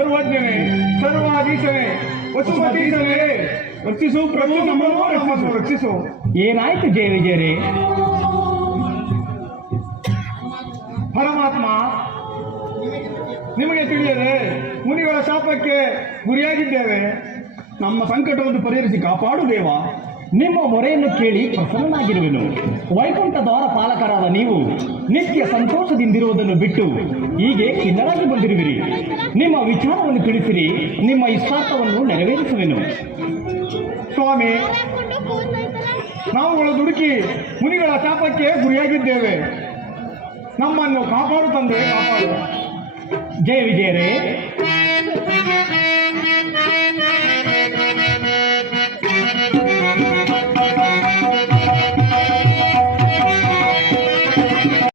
ಸರ್ವಜ್ಞನೇ, ಸರ್ವಾಧೀಶನೇ, ವಸುಮತೀಶನೇ, ರಕ್ಷಿಸು ಪ್ರಭು, ನಮ್ಮನ್ನು ರಕ್ಷಿಸು. ಏನಾಯ್ತು ಜಯ ವಿಜಯರೇ? ಪರಮಾತ್ಮ, ನಿಮಗೆ ತಿಳಿಯದೆ ಮುನಿಗಳ ಶಾಪಕ್ಕೆ ಗುರಿಯಾಗಿದ್ದೇವೆ. ನಮ್ಮ ಸಂಕಟವನ್ನು ಪರಿಹರಿಸಿ ಕಾಪಾಡು ದೇವ. ನಿಮ್ಮ ಮೊರೆಯನ್ನು ಕೇಳಿ ಪ್ರಸನ್ನನಾಗಿರುವೆನು. ವೈಕುಂಠ ದ್ವಾರ ಪಾಲಕರಾದ ನೀವು ನಿತ್ಯ ಸಂತೋಷದಿಂದಿರುವುದನ್ನು ಬಿಟ್ಟು ಹೀಗೆ ಖಿನ್ನರಾಗಿ ಬಂದಿರುವಿರಿ. ನಿಮ್ಮ ವಿಚಾರವನ್ನು ತಿಳಿಸಿರಿ, ನಿಮ್ಮ ಇಷ್ಟಾರ್ಥವನ್ನು ನೆರವೇರಿಸುವೆನು. ಸ್ವಾಮಿ, ನಾವುಗಳು ದುಡುಕಿ ಮುನಿಗಳ ಶಾಪಕ್ಕೆ ಗುರಿಯಾಗಿದ್ದೇವೆ. ನಮ್ಮನ್ನು ಕಾಪಾಡು ತಂದೆ, ಕಾಪಾಡು. ಜಯ ವಿಜಯರೇ.